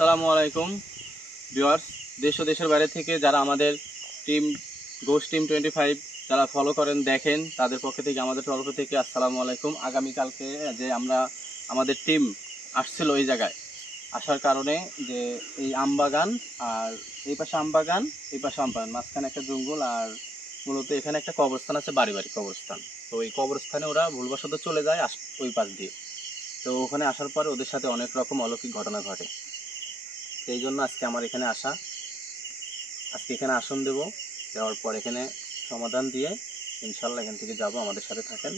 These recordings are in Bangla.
আসসালামু আলাইকুম ভিউয়ার্স, দেশ ও দেশের বাইরে থেকে যারা আমাদের টিম গোস্ট টিম 25 যারা ফলো করেন দেখেন, তাদের পক্ষ থেকে আমাদের তরফ থেকে আসসালামু আলাইকুম। আগামীকালকে যে আমরা আমাদের টিম আসছিল এই জায়গায় আসার কারণে যে এই আমবাগান আর এই পাশে আমবাগান, এই পাশে আমবাগান, মাঝখানে একটা জঙ্গল আর মূলত এখানে একটা কবরস্থান আছে, বাড়ি বাড়ি কবরস্থান। তো এই কবরস্থানে ওরা ভুলবশত চলে যায় ওই পাশ দিয়ে। তো ওখানে আসার পরে ওদের সাথে অনেক রকম অলৌকিক ঘটনা ঘটে। সেই জন্য আজকে আমার এখানে আসা। আজকে এখানে আসন দেব, দেওয়ার পর এখানে সমাধান দিয়ে ইনশাল্লাহ এখান থেকে যাব। আমাদের সাথে থাকেন,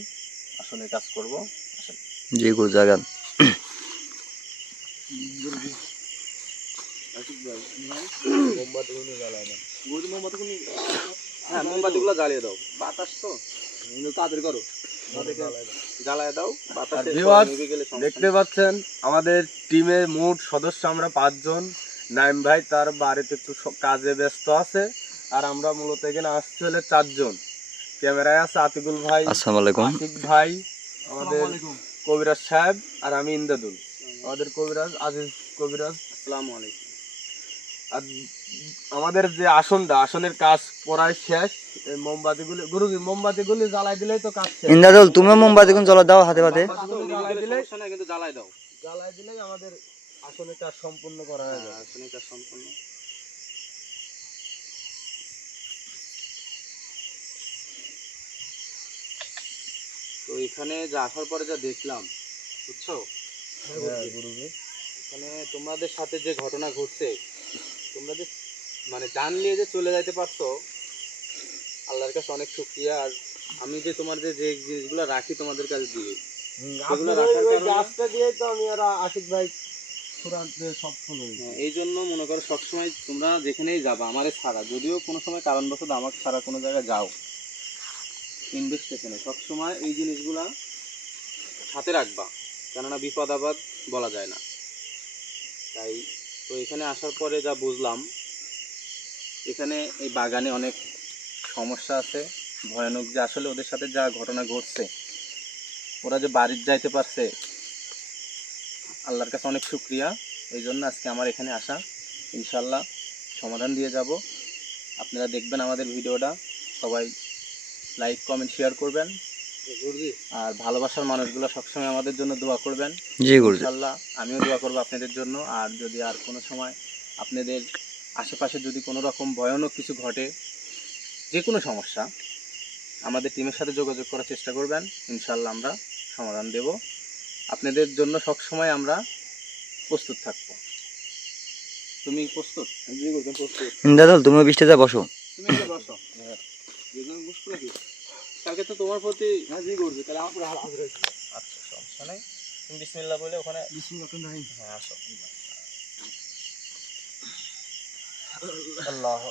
আসনের কাজ করব। আসেন। জি গো জাগান। হ্যাঁ, মোমবাতিগুলো জ্বালিয়ে দাও, বাতাস তো তাড়াতাড়ি করো, জ্বালায় দাও। বাতাসে নিভে গেলে দেখতে পাচ্ছেন আমাদের টিমের মোট সদস্য আমরা 5 জন। নাইম ভাই তার বাড়িতে একটু কাজে ব্যস্ত আছে, আর আমরা মূলত এখানে আসছি হলে 4 জন। ক্যামেরায় আছে আতিকুল ভাই, আসসালামু আলাইকুম। আতিক ভাই, আমাদের কবিরাজ সাহেব, আর আমি ইন্দাদুল। আমাদের কবিরাজ আজিজ কবিরাজ। আসসালামু আলাইকুম। আর আমাদের যে আসনের কাজ প্রায় শেষ। মোমবাতিগুলি গুরুজি, মোমবাতিগুলি জ্বালাই দিলেই তো কাজ শেষ। ইন্দাদুল তুমিও মোমবাতি কোন জ্বালা দাও হাতে হাতে। কিন্তু জ্বালাই দাও, জ্বালাই দিলেই আমাদের আসনের কাজ সম্পূর্ণ করা হয়ে যাবে। আসনের কাজ সম্পূর্ণ। তো এখানে যা আসার পরে যা দেখলাম, বুঝছো গুরুজি, এখানে তোমাদের সাথে যে ঘটনা ঘটছে, তোমরা যে মানে জান নিয়ে যে চলে যাইতে পারছো, আল্লাহর কাছে অনেক শুকরিয়া। আর আমি যে তোমার যে যে জিনিসগুলো রাখি তোমাদের কাছে দিয়ে, সেগুলো রাখার কারণে গাছটা দিয়েই তো আমি আর আশিক ভাই চূড়ান্তে সফল হয়েছি। এই জন্য মনে করো সবসময় তোমরা যেখানেই যাবা আমারে ছাড়া, যদিও কোনো সময় কারণবশত আমাকে ছাড়া কোনো জায়গায় যাও ইনভেস্টিগেশনে, সবসময় এই জিনিসগুলা সাথে রাখবা, কেননা বিপদ আপদ বলা যায় না। তাই তো এখানে আসার পরে যা বুঝলাম, এখানে এই বাগানে অনেক সমস্যা আছে, ভয়ানক। যে আসলে ওদের সাথে যা ঘটনা ঘটছে, ওরা যে বাড়ির যাইতে পারছে, আল্লাহর কাছে অনেক শুকরিয়া। এই জন্য আজকে আমার এখানে আসা। ইনশাল্লাহ সমাধান দিয়ে যাব। আপনারা দেখবেন আমাদের ভিডিওটা, সবাই লাইক কমেন্ট শেয়ার করবেন, আর ভালোবাসার মানুষগুলো সবসময় আমাদের জন্য দোয়া করবেন। জি গুরুজি। ইনশাল্লাহ আমিও দোয়া করবো আপনাদের জন্য। আর যদি আর কোনো সময় আপনাদের আশেপাশে যদি কোনো রকম ভয়ানক কিছু ঘটে, যে কোনো সমস্যা, আমাদের টিমের সাথে যোগাযোগ করার চেষ্টা করবেন। ইনশাল্লাহ আমরা সমাধান দেব। আপনাদের জন্য সবসময় আমরা প্রস্তুত থাকবো। তুমি প্রস্তুত? ইন্দাদুল তুমিও বৃষ্টিতে বসো। তুমি এসে বসো। কালকে তো তোমার প্রতি জি করবে, তাহলে আমার পুরো হাত রয়েছে। আচ্ছা, সমস্যা নেই। তুমি বিসমিল্লাহ বলে ওখানে হ্যাঁ আসো। আল্লাহ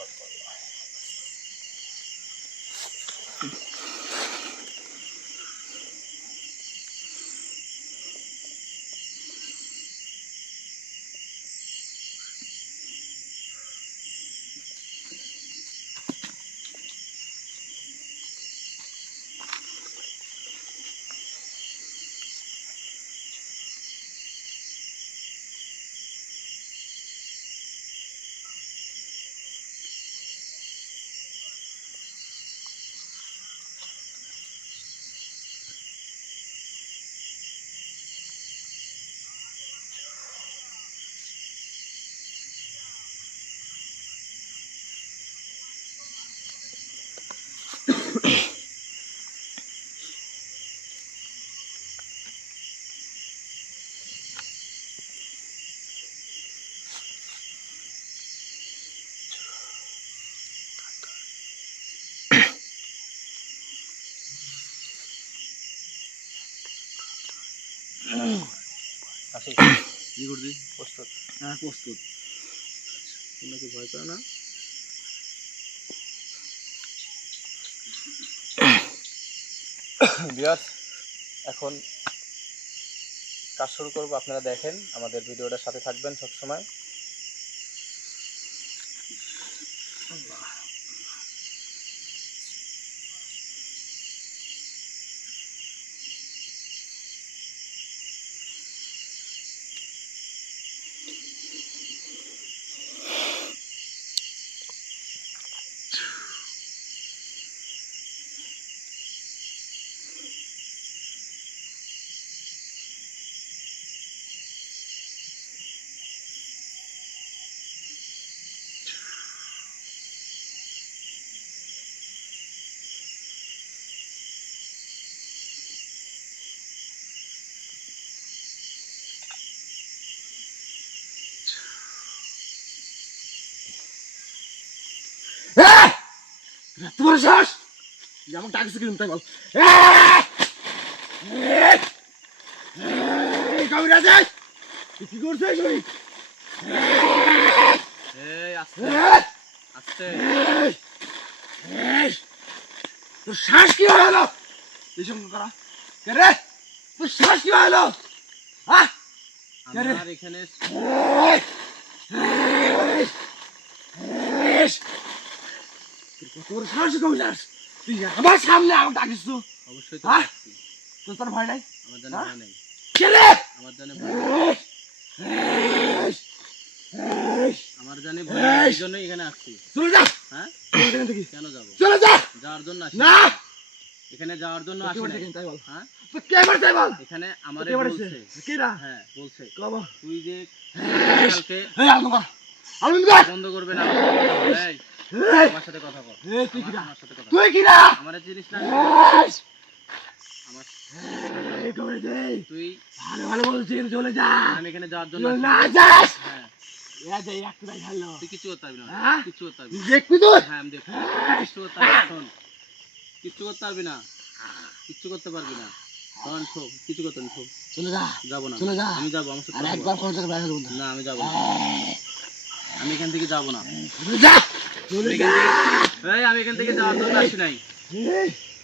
আসি। জি গুরুজি, প্রস্তুত? হ্যাঁ প্রস্তুত। তোমরা কি ভয় পাও না? ভিউয়ার্স, এখন কাজ শুরু করবো। আপনারা দেখেন, আমাদের ভিডিওটার সাথে থাকবেন সবসময়। তোমার শ্বাস যেমন ডাকছে কিন্তু তাই বল কবিরাজ কি করছে এই আস্তে আস্তে তোর শ্বাস কি হলো এই সঙ্গে করা কে রে তোর শ্বাস কি হলো হ্যাঁ আমার এখানে তোর শ্বাস কবিরাজ তুই আমার সামনে আমার ডাকিস তো অবশ্যই তো হ্যাঁ? আসছি। তোর ভয় নাই আমার জানে ভয় নাই, কে রে আমার জানে ভয় নাই। আমার জানি ভয় নাই, এই জন্যই এখানে আসছি। চলে যা হ্যাঁ এখান থেকে কেন যাবো? চলে যা যাওয়ার জন্য আসি না এখানে যাওয়ার জন্য আসি নাই। তাই বল হ্যাঁ তুই কে মারতে বল এখানে আমারে কে মারছে বলছে, কে না হ্যাঁ বলছে কব তুই যে কালকে এই আলমা আলমা বন্ধ করবে না, এই এই আমার সাথে কথা বল, এই তুই কি না আমার সাথে কথা বল। তুই কি না আমার জিনিস না, আমার এই করে দে তুই ভালো ভালো বলছিস চলে যা আমি এখানে যাওয়ার জন্য চলে আসি। না যাস হ্যাঁ এ দে একটু ভালো তুই কিছু করতে পারবি না, হ্যাঁ? কিছু করতে পারবি না। দেখবি তুই হ্যাঁ আমি দেখবো, কিচ্ছু করতে পারবি না, শোন কিচ্ছু করতে পারবি না, কিচ্ছু করতে পারবি না, শোন শোন কিছু করতে পারবি না, শোন চলে যা যাবো না, চলে যা আমি যাবো, আমার সাথে আর কথা একবার বল। কোন জায়গায় বাইরে বন্ধু না আমি যাবো না, আমি এখান থেকে যাবো না, চলে যা চলে যা এই আমি এখান থেকে যাওয়ার জন্য আসি নাই।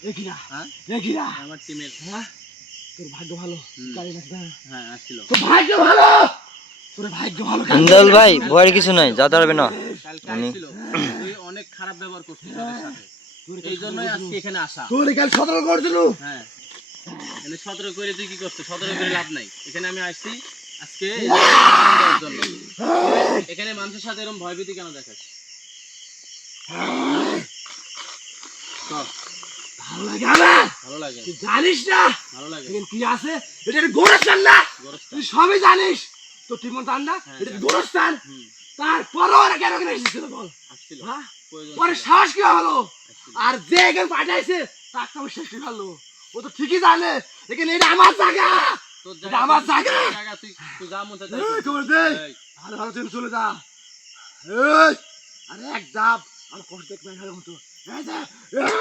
এই কি না হ্যাঁ এই কি না আমার টিমের, হ্যাঁ তোর ভাগ্য ভালো হুম। গাড়ি লাগবে না হ্যাঁ আসছিল, তোর ভাগ্য ভালো তোর ভাগ্য ভালো ইন্দাল ভাই ভয়ের কিছু নাই, যেতে পারবে না। কালকে আমি- আসছিল, তুই অনেক খারাপ ব্যবহার করছিস তাদের সাথে, এই জন্যই আজকে এখানে আসা। তোর কাল সতর্ক করছিল হ্যাঁ এখানে 17 করে তুই কি করছিস? 17 করে লাভ নাই, এখানে আমি আসছি আজকে এই জায়গায় দেওয়ার জন্য। এখানে মানুষের সাথে এরকম ভয়ভীতি কেন দেখাস? কর, ভালো লাগে আমার ভালো লাগে, তুই জানিস না ভালো লাগে, এখানে কি আছে এটা একটা গোরস্থান না গোরস্থান। তুই সবই জানিস তো টিমন জান না হ্যাঁ, এটা জানি। গোরস্থান হুম, তারপরও ওরা কেন কেন এসেছিল বল আসছিল, হ্যাঁ প্রয়োজন পরে ছিল, সাহস কি হলো আসছিল। আর যে এখানে পাঠাইছে তার তো শেষ করে ফেললো ও তো ঠিকই জানে এখানে এটা আমার জায়গা তোর এটা আমার জায়গা জায়গা, তুই তুই যা মন চায় তাই এই, করবি। খবর দে। এই, ভালো ভালো তুমি চলে যা এই আরে এক দাব আর কষ্ট দেখবে ভালো মতো এই যা এই,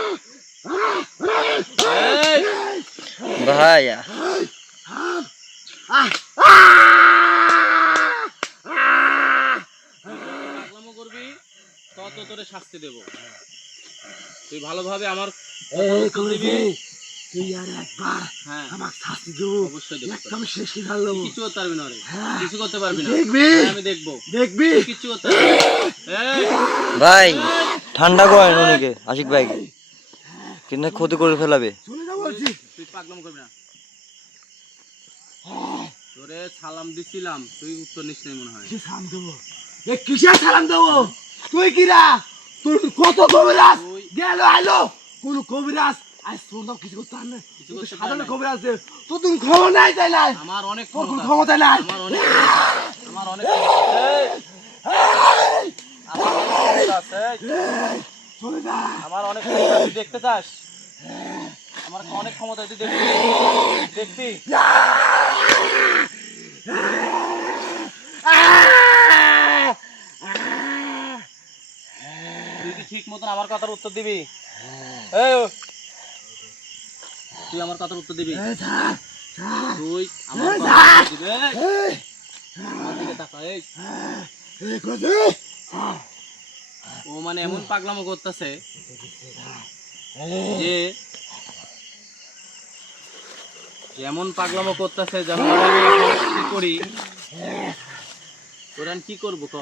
ভাই পাগলামো করবি তত তোরে শাস্তি দেব। তুই ভালোভাবে আমার উত্তর দিবি। তুই আর একবার হ্যাঁ আমার শাস্তি দেবো অবশ্যই দেবো, একদম শেষ করে ফেললো তুই কিছু করতে পারবি না রে, হ্যাঁ। কিছু করতে পারবি না, দেখবি হ্যাঁ, আমি দেখবো, দেখবি তুই কিচ্ছু করতে পারবি না। এই, ভাই ঠান্ডা করেন উনিকে, আশিক ভাই কিন্তু ক্ষতি করে ফেলাবে। চলে যা বলছি তুই পাগলামো করবি না, তোরে সালাম দিছিলাম তুই উত্তর নিস নাই মনে হয়। কি সালাম দেবো কিসের সালাম দেবো তুই কিরা তোর কত কবিরাজ তুই- গেল আইলো কোন কবিরাজ আজ তোর নাম কিছু করতে পারবে কিছু করতে পারে সাধারণ নাই। কবিরাজ দে তোর তুমি ক্ষমতা নাই তাই নাই আমার অনেক তোর কোনো ক্ষমতা, ক্ষমতা নাই আমার অনেক ক্ষমতা, আমার অনেক ক্ষমতা, এই, আমার অনেক ক্ষমতা আছে, এই, চলে যা আমার অনেক ক্ষমতা, তুই দেখতে চাস? আমার অনেক ক্ষমতা, তুই দেখবি, দেখবি? তুই কি ঠিক মতন আমার কথার উত্তর দিবি? এই, তুই আমার কথার উত্তর দিবি, তুই আমার কথার উত্তর দিবি, এই, আমার দিকে তাকা, এই। ও মানে এমন পাগলামো করতেছে যে যেমন পাগলামো করতেছে, যেমন আমি এখন কি করি, তোর আমি কি করবো ক?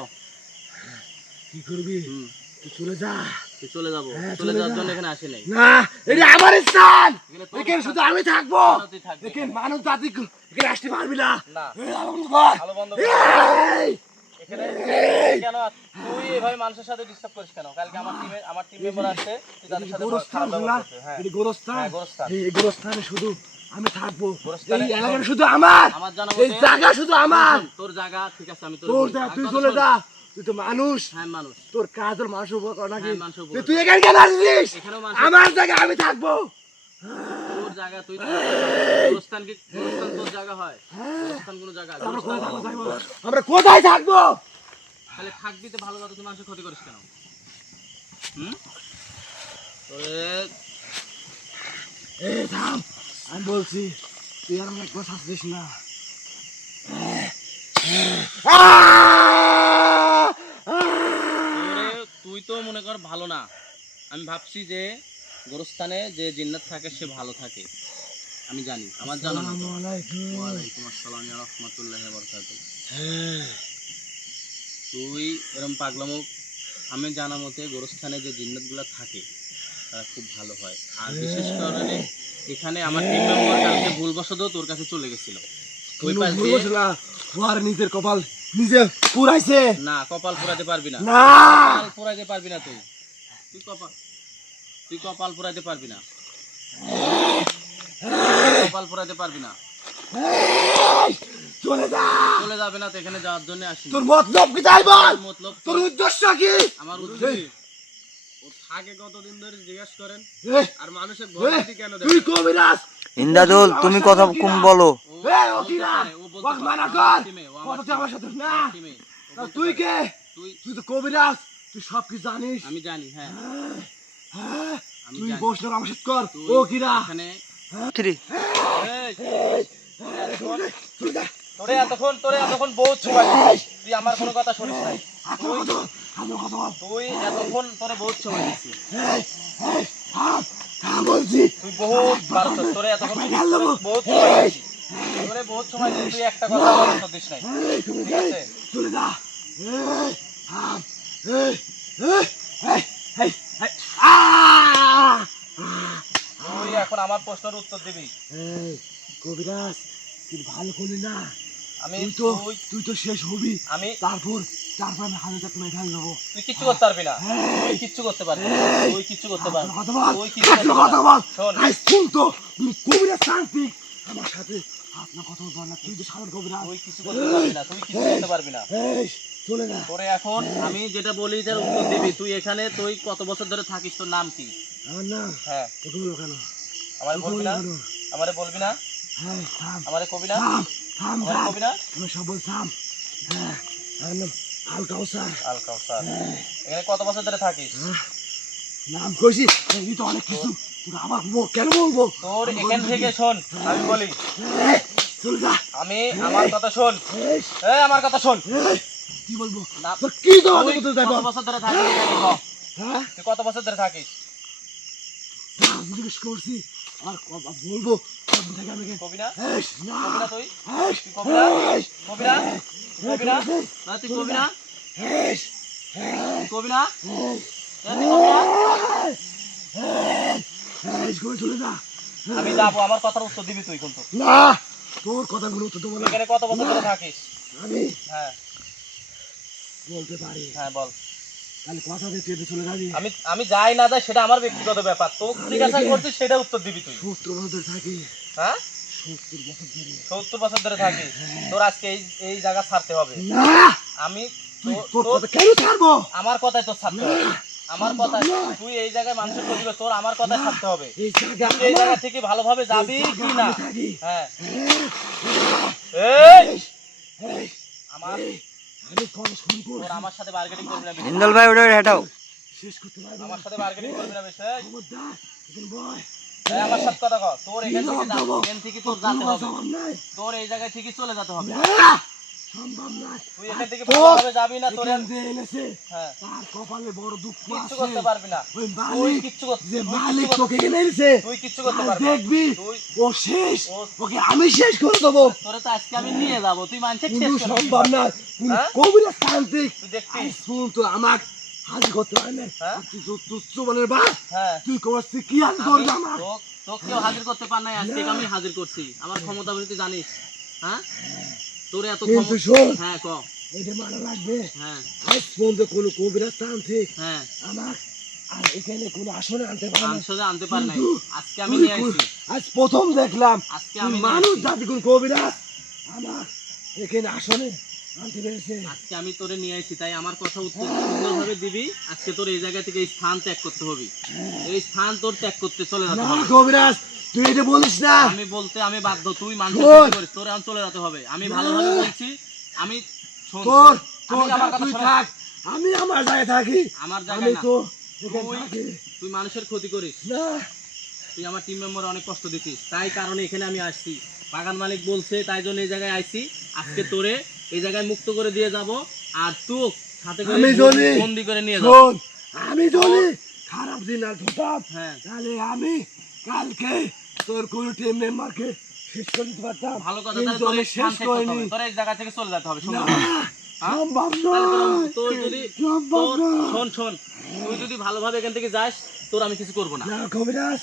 কি করবি হুম, তুই চলে যা তুই চলে যাবো, হ্যাঁ, চলে চলে যাওয়ার যা। জন্য এখানে আসি নাই। না এটা আমার স্থান এখানে তোর এখানে স্থান। শুধু আমি থাকবো কেন তুই থাকবি? এখানে মানব জাতি এখানে আসতে পারবি না না, এই, আলো বন্ধ কর। ভালো বন্ধ কর। এই, এখানে কেন তুই এভাবে মানুষের সাথে ডিস্টার্ব করিস কেন? কালকে আমার টিম মেম্বার আসছে, তুই তাদের এই সাথে গোরস্থান খারাপ ব্যবহার না করছিস। হ্যাঁ, এই গোরস্থান হ্যাঁ, গোরস্থান। এই গোরস্থানে শুধু আমি থাকবো গোরস্থানে- এই এলাকাটা শুধু আমার আমার জানা এই মতে জায়গা শুধু আমার তোর জায়গা ঠিক আছে, আমি তোর তোর বলি। জায়গা আর তুই কথা চলে শোন। যা তুই তো মানুষ হ্যাঁ মানুষ, তোর কাজ তোর মানুষের উপর কর নাকি হ্যাঁ, মানুষের উপর। তুই এখানে কেন আসছিস এখানেও মানুষ, আমার জায়গা আমি থাকবো তোর জায়গা তুই গোরস্থান কি গোরস্থান তোর জায়গা হয়? গোরস্থান কোনো জায়গা? আমরা গোরস্থান কোথায় থাকবো? আমরা কোথায় থাকবো তাহলে থাকবি তো ভালো কথা, তুই মানুষের ক্ষতি করিস কেন? হুম, তোরে থাম, আমি বলছি তুই আর আমাকে একবার শাস্তিস না। তুই তো মনে কর ভালো না, আমি ভাবছি যে গোরস্থানে যে জিন্নাত থাকে সে ভালো থাকে, আমি জানি, আমার জানা মতো। ওয়ালাইকুম আসসালাম ওয়া রাহমাতুল্লাহি ওয়া বারাকাতুহু। তুই এরকম পাগলামো, আমি জানা মতে গোরস্থানে যে জিন্নাতগুলো থাকে তারা খুব ভালো হয়। আর বিশেষ করে এখানে আমার টিম মেম্বার কালকে ভুলবশত তোর কাছে চলে গেছিল, ওই পাশ দিয়ে। ওর নিজের কপাল নিজে পুরাইছে। না, কপাল পোড়াতে পারবি না, না কপাল পোড়াতে পারবি না, তুই কপাল পোড়াতে পারবি না, কপাল পোড়াতে পারবি না। চলে যা, চলে যাবে না তো, এখানে যাওয়ার জন্য আসি। তোর মতলব কি তাই বল, মতলব তোর উদ্দেশ্য কি? আমার উদ্দেশ্য ও থাকে কতদিন ধরে জিজ্ঞেস করেন, আর মানুষের ভয় কেন দেয়? তুই কবিরাজ ইন্দাদুল তুমি কথা কম বলো। ও কিরা ওকে মানা কর, কথা আমার সাথে না। তুই কে? তুই তো কবিরাজ, তুই সব কি জানিস। আমি জানি, হ্যাঁ আমি তুই জানি। বসে আমার সাথে কর। ও কিরা এখানে থ্রি তোরে এতক্ষণ বহুত সময় দিছিস, তুই আমার কোনো কথা শুনিস নাই। তুই এতক্ষণ তোরে বহুত সময় দিছিস, বলছি তুই বহুত বারছস, তোরে এতক্ষণ বহুত সময় দিছিস, তোরে বহুত সময় দিছিস, তুই একটা কথা আমার উত্তর দিস নাই, ঠিক আছে? চলে যা। তুই এখন আমার প্রশ্নের উত্তর দিবি। কবিরাজ তুই ভালো করলি না, আমি তুই তো শেষ হবি। আমি তারপর আমি হাতে তোমায় ঢাল দেবো। তুই কিচ্ছু করতে পারবি না, তুই কিচ্ছু করতে পারবি না, তুই কিচ্ছু করতে পারবি না, কথা বল, তুই কিচ্ছু করতে পারবি কথা না। বল। শোন, শুন তো, তুমি কবিরাজ শান্তি আমার সাথে আপনার কথা বল না, তুই তো সাধারণ কবিরাজ। তুই কিছু করতে পারবি না, তুই কিছু করতে পারবি না। চলে না। তোরে এখন আমি যেটা বলি তার উত্তর দিবি। তুই এখানে তুই কত বছর ধরে থাকিস, তোর নাম কি? আমার নাম হ্যাঁ, তোকে বলবো কেন? আমারে বলবি না, আমারে বলবি না, হ্যাঁ থাম আমারে কবি না, থাম থাম আমারে থাম। কবি না। আমি সব বলতাম। হ্যাঁ আমার নাম আল কাউসার। আল কাউসার। এখানে কত বছর ধরে থাকিস? নাম কইছি এই তো অনেক কিছু, তোর আমার মুখ কেন বলবো? তোর এখান থেকে শোন, আমি বলি, চলে যা। আমি আমার কথা শোন, এই আমার কথা শোন। কি বলবো? না, তোর কি তো তুই কত বছর ধরে থাকিস এখানে ক? হ্যাঁ তুই কত বছর ধরে থাকিস? আমি জিজ্ঞেস করছি আর বলবো কখন থেকে আমি কবি না, না কবি না, তুই তুই কবি না, কবি না, কবি না, না তুই কবি না, তুই কবি না, তুই কবি না। চলে যা। আমি যাবো, আমার কথার উত্তর দিবি তুই কিন্তু। না তোর কথাগুলো তো তোমার এখানে কত বছর ধরে থাকিস? আমি হ্যাঁ বলতে পারি। হ্যাঁ বল। তাহলে কথা দিয়ে তুই চলে যাবি। আমি যাই না যাই সেটা আমার ব্যক্তিগত ব্যাপার, তো জিজ্ঞাসা করছিস সেটা উত্তর দিবি তুই। 70 বছর ধরে থাকি। হ্যাঁ 70 বছর ধরে। 70 বছর ধরে থাকিস, তোর আজকে এই জায়গা ছাড়তে হবে। না আমি তোর কথা কেন ছাড়বো? আমার কথাই তোর ছাড়তে হবে, আমার কথা। তুই এই জায়গায় মানুষের ক্ষতি করে, তোর আমার কথাই ছাড়তে হবে। এই জায়গা তুই এই জায়গা থেকে ভালোভাবে যাবি কি না? থাকি। হ্যাঁ এই আমার আমি কথা শুন কর। তোর আমার সাথে বার্গেনিং করবি না বেশি। ইন্দাল ভাই ওটা হেঁটাও। শেষ করতে পারবো আমার সাথে বার্গেনিং করবি না বেশি। এই, খবরদার এখানে বয়। এই আমার সাথে কথা কর। তোর এখান থেকে এখান থেকে তোর যেতে হবে, জবাব নাই। তোর এই জায়গায় থেকে চলে যেতে হবে। না সম্ভব নয়। তুই এখান থেকে ভালোভাবে যাবি না, তোর এখান দিয়ে এনেছে হ্যাঁ তার কপালে বড় দুঃখ কিচ্ছু আছে। করতে পারবি না। ওই তুই মালিক কিচ্ছু করতে, যে তুই কিচ্ছু মালিক করতে- তোকে এনে এনেছে তুই কিচ্ছু করতে আর পারবি না। দেখবি তুই ও শেষ, ও- ওকে আমি শেষ করে দেবো। তোরে তো আজকে আমি নিয়ে যাবো, তুই মানুষের শেষ কোনো করবি সম্ভব কিভাবে? নয়। কোন হ্যাঁ? কবিরাজ তান্ত্রিক তুই দেখবি। আই শুন তো আমার হাজির করতে হয় না। হ্যাঁ? আর তুই তো তুচ্ছ বনের বাস, হ্যাঁ তুই করছিস কি আর করবি আমার? তোকেও হাজির করতে পার নাই, আজকে আমি হাজির করছি। আমার ক্ষমতা বলে তুই জানিস? হ্যাঁ তোর এত কিন্তু ক্ষমতা। শোন হ্যাঁ ক। এটা মানা লাগবে। হ্যাঁ আজ পর্যন্ত কোনো কবিরাজ তান্ত্রিক হ্যাঁ আমার আর এখানে কোনো আসনে আনতে পারে না। আনসদে আনতে পার নাই, কিন্তু আজকে আমি তুই নিয়ে আসছি। আজ প্রথম দেখলাম আজকে তুই আমি নিয়ে মানুষ আসছি। জাতি কোন কবিরাজ আমার এখানে আসনে আনতে পেরেছে। আজকে আমি তোরে নিয়ে আসছি, তাই আমার কথা উত্তর সুন্দরভাবে দিবি। আজকে তোর এই জায়গা থেকে এই স্থান ত্যাগ করতে হবে, এই স্থান তোর ত্যাগ করতে চলে যেতে না হবে। কবিরাজ তুই এটা বলিস না। আমি বলতে আমি বাধ্য, তুই মানুষের শোন। ক্ষতি করিস, তোর এখন চলে যেতে হবে। আমি ভালোভাবে বলছি, আমি শোন, তোর আমি আমার কথা তুই শোন। থাক, আমি আমার জায়গায় থাকি। আমার আমি জায়গায় না, তো তুই মানুষের ক্ষতি করিস, না তুই আমার টিম মেম্বার অনেক কষ্ট দিছিস, তাই কারণে এখানে আমি আসছি। বাগান মালিক বলছে তাই জন্য এই জায়গায় আইছি। আজকে তোরে এই জায়গায় মুক্ত করে দিয়ে যাব, আর তুই সাথে করে আমি জনি বন্দি করে নিয়ে যাব। শোন, আমি জনি খারাপ দিন আর ধোতাম, হ্যাঁ তাহলে আমি কালকে তোর কোন টিম মেম্বারকে শেষ করে দিতে পারতাম। ভালো কথা, কিন্তু তাহলে তোর আমি শেষ করিনি। তোর এই জায়গা থেকে চলে যেতে হবে। না, হ্যাঁ? সম্ভব তাহলে নয়, তোর যদি সম্ভব নয়। শোন শোন, তুই যদি ভালোভাবে এখান থেকে যাস, তোর আমি কিছু করবো না। না কবিরাজ,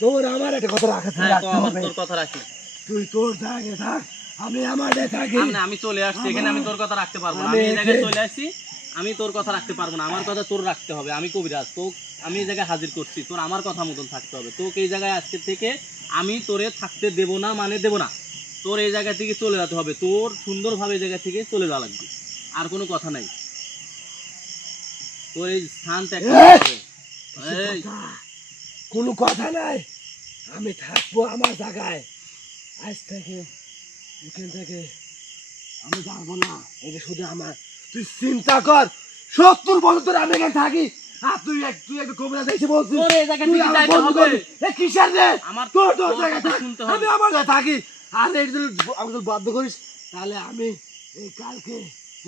তোর আমার একটা কথা রাখতে হ্যাঁ, তো রাখতে আমার হবে। তোর কথা রাখি। তুই তোর জায়গায় থাক, আমি আমার জায়গায় থাকি। না, আমি চলে আসছি এখানে, আমি তোর কথা রাখতে পারবো না। আমি আমি এই জায়গায় একে- চলে আসছি, আমি তোর কথা রাখতে পারবো না। আমার কথা তোর রাখতে হবে। আমি কবিরাজ, তো আমি এই জায়গায় হাজির করছি, তোর আমার কথা মতন থাকতে হবে। তোকে এই জায়গায় আজকে থেকে আমি তোরে থাকতে দেব না, মানে দেব না। তোর এই জায়গা থেকে চলে যেতে হবে, তোর সুন্দরভাবে এই জায়গা থেকে চলে যাওয়া লাগবে, আর কোনো কথা নাই। তোর এই স্থান ত্যাগ করতে হবে। এই, কোনো কথা নাই, আমি থাকবো আমার জায়গায়। আজ থেকে এখান থেকে আমি যাবো না, এটা শুধু আমার। তুই চিন্তা কর, 70 বছর ধরে আমি এখানে থাকি, আর তুই একটু কবিরাজ এসে বলছিস তোর এই জায়গা তুই থেকে আমার যাইতে বন্ধু হবে। করবি। এ কিসের রে? আমার তোর তোর জায়গায় কথা থাক, শুনতে হবে। আমি আমার জায়গায় থাকি। আর এই যদি আমাকে যদি বাধ্য করিস, তাহলে আমি এই কালকে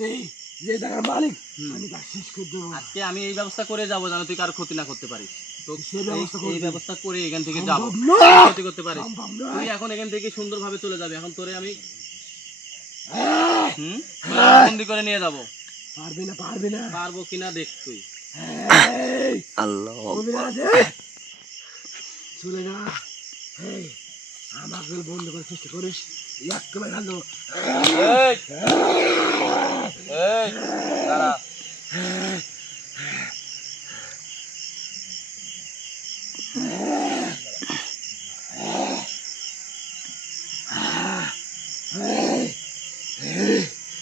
এই যে জায়গার মালিক, আমি তার শেষ করে দেবো। আজকে আমি এই ব্যবস্থা করে যাবো যেন তুই কারো ক্ষতি না করতে পারিস। তো সেই ব্যবস্থা করবি? এই ব্যবস্থা করে এখান থেকে যাবো, সম্ভব নয়। ক্ষতি করতে পারিস। সম্ভব তুই নয়। এখন এখান থেকে সুন্দরভাবে চলে যাবে। এখন তোরে আমি আহ! বন্দি করে নিয়ে যাব। পারবি না, পারবি না। পারবো কিনা দেখ তুই। এই, আল্লাহ কবিরাজ, চলে না। এই, আমাকে বন্ধ করে চেষ্টা করিস, একটা ভালো। এই, এই, দাঁড়া।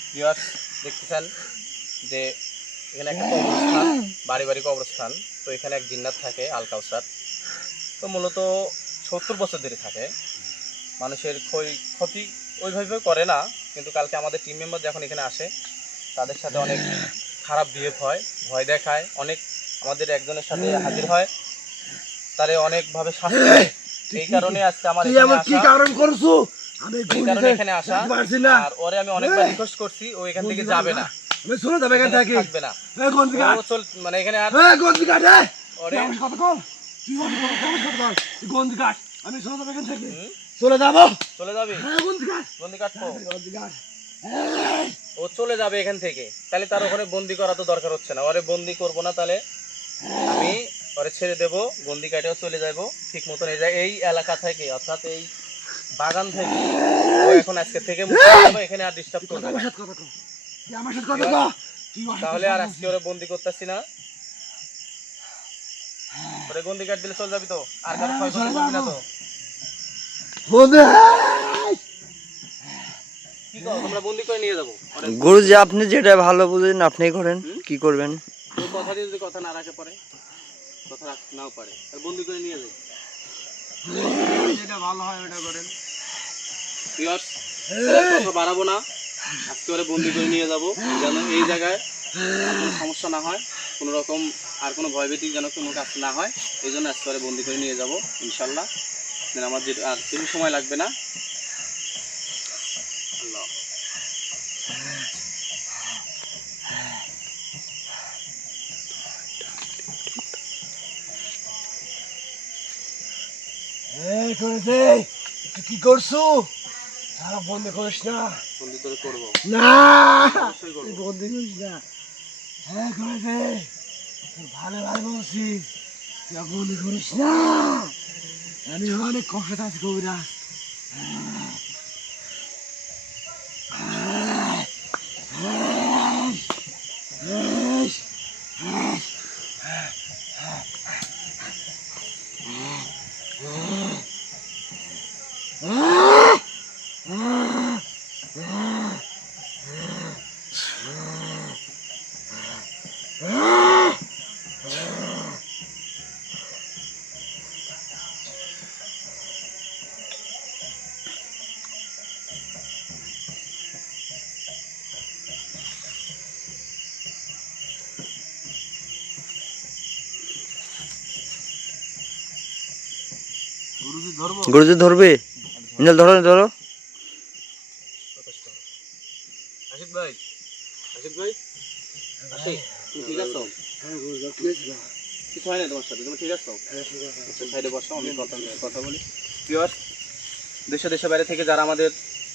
ভিউয়ার্স, দেখতেছেন যে এখানে একটা কবরস্থান, বাড়ি বাড়ি কবরস্থান। তো এখানে এক জিন্নাত থাকে, আল কাউসার। তো মূলত 70 বছর ধরে থাকে। মানুষের ক্ষতি ওইভাবে করে না, কিন্তু কালকে আমাদের টিম মেম্বার যখন এখানে আসে, তাদের সাথে অনেক খারাপ বিহেভ হয়, ভয় দেখায়, অনেক আমাদের একজনের সাথে হাজির হয়, তারে অনেকভাবে শাস্তি দেয়। এই কারণে আজকে আমার তুই এখানে আমার কি আসা। কারণ করছু? আমি এই কারণে এখানে আসা। পারছি না। আর ওরে আমি অনেকবার রিকোয়েস্ট করছি, ও এখান থেকে যাবে না, আমি চলে যাবে এখান এখানে থেকে। থাকবে না। এই গঞ্জি কাট, ও চল, মানে এখানে আর এই গঞ্জি কাট, এই ওরে তুই আমার কথা কর, তুই আমার কথা কর, তুই গঞ্জি কাট, আমি চলে যাবে এখান থেকে। হুম? চলে যাবো। চলে যাবি, হ্যাঁ গঞ্জি কাট, বন্দি কাটবো। গঞ্জি কাট। ও চলে যাবে এখান থেকে, তাহলে তার ওখানে বন্দি করা তো দরকার হচ্ছে না। ওরে বন্দি করবো না, তাহলে আমি ওরে ছেড়ে দেবো, বন্দি কাটেও চলে যাবো ঠিক মতন। এই এলাকা থেকে, অর্থাৎ এই বাগান থেকে ও এখন আজকে থেকে মুক্ত হয়ে যাবে, এখানে আর ডিস্টার্ব করবে আমার না। সাথে কথা কর, তুই আমার সাথে কথা কর, তুই আমার সাথে তাহলে আর কথা আজকে ওরে বন্দি করতেছি না। ওরে বন্দি কাট দিলে চলে যাবি তো, আর কারো ক্ষয় ক্ষতি করবি না তো? বন্ধু। কি করো তোমরা? বন্দি করে নিয়ে যাবো ওরে। গুরুজি, আপনি যেটা ভালো বুঝেন আপনি করেন, কি করবেন? ওর কথা দিয়ে যদি কথা না রাখে পরে, কথা রাখতে নাও পারে, তাহলে বন্দি করে নিয়ে যাই। যেটা ভালো হয় ওটা করেন। ভিউয়ার্স, কথা বাড়াবো না, আজকে ওরে বন্দি করে নিয়ে যাব, যেন এই জায়গায় কোনো সমস্যা না হয়, কোনো রকম আর কোনো ভয়ভীতি যেন কোনো কাজ না হয়। এই জন্য আজকে ওরে বন্দি করে নিয়ে যাব ইনশাল্লাহ। দেন আমার আর বেশি সময় লাগবে না। আল্লাহ। এই করেছে, তুই কি করছু? আর বন্ধ করিস না। বন্দি করে করবো, না, অবশ্যই করবো। তুই বন্ধ করিস না। হ্যাঁ করেছে, ভালো ভালো বলছি, তুই আর বন্ধ করিস না। আমি অনেক কষ্ট আছি কবিরাজ। গুরুজি ধরবে? ইঞ্জাল ধরো ধরো। আশিক ভাই, আশিক ভাই, আশিক, তুমি ঠিক আছো? কিছু হয় না তোমার সাথে, তুমি ঠিক আছো? আচ্ছা, সাইডে বসো, আমি কথা বলি। ভিউয়ার্স, দেশের বাইরে থেকে যারা আমাদের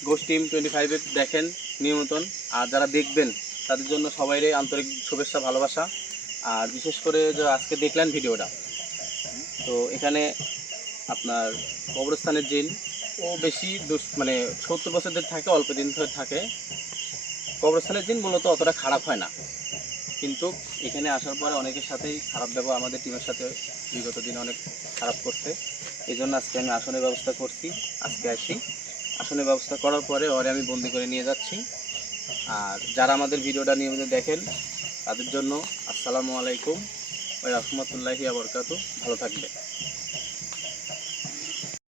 গোস্ট টিম 25 দেখেন নিয়মিতন, আর যারা দেখবেন তাদের জন্য সবাইরই আন্তরিক শুভেচ্ছা ভালোবাসা। আর বিশেষ করে যে আজকে দেখলেন ভিডিওটা, তো এখানে আপনার কবরস্থানের জিন ও বেশি মানে 70 বছর ধরে থাকে, অল্প দিন ধরে থাকে। কবরস্থানের জিন মূলত অতটা খারাপ হয় না, কিন্তু এখানে আসার পরে অনেকের সাথেই খারাপ ব্যবহার আমাদের টিমের সাথে বিগত দিনে অনেক খারাপ করছে। এই জন্য আজকে আমি আসনের ব্যবস্থা করছি। আজকে আসি আসনের ব্যবস্থা করার পরে ওরে আমি বন্দি করে নিয়ে যাচ্ছি। আর যারা আমাদের ভিডিওটা নিয়মিত দেখেন তাদের জন্য আসসালামু আলাইকুম ওয়া রাহমাতুল্লাহি ওয়া বারাকাতুহু। ভালো থাকবে।